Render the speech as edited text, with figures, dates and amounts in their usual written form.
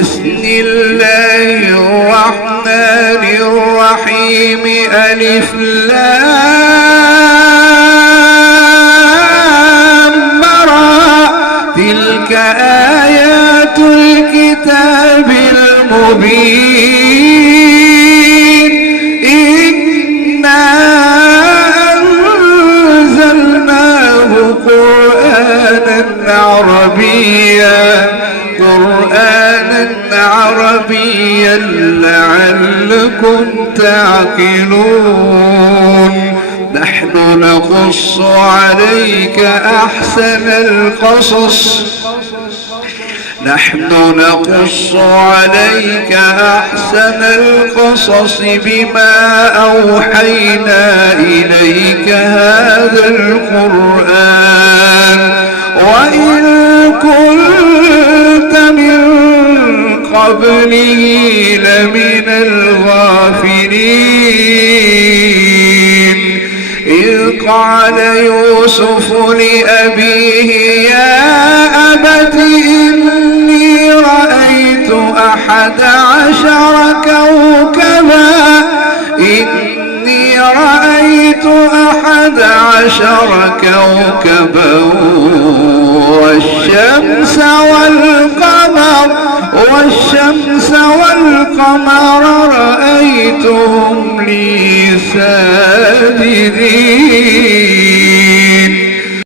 بسم الله الرحمن الرحيم. ألف لام را، تلك آيات الكتاب المبين. إنا أنزلناه قرآنا عربيا لعلكم تعقلون. نحن نقص عليك أحسن القصص بما أوحينا إليك هذا القرآن وإن كنت من قبله لمن الغافلين. إذ قال يوسف لأبيه يا أبت إني رأيت 11 كوكبا والشمس والقمر رأيتهم لي ساجدين.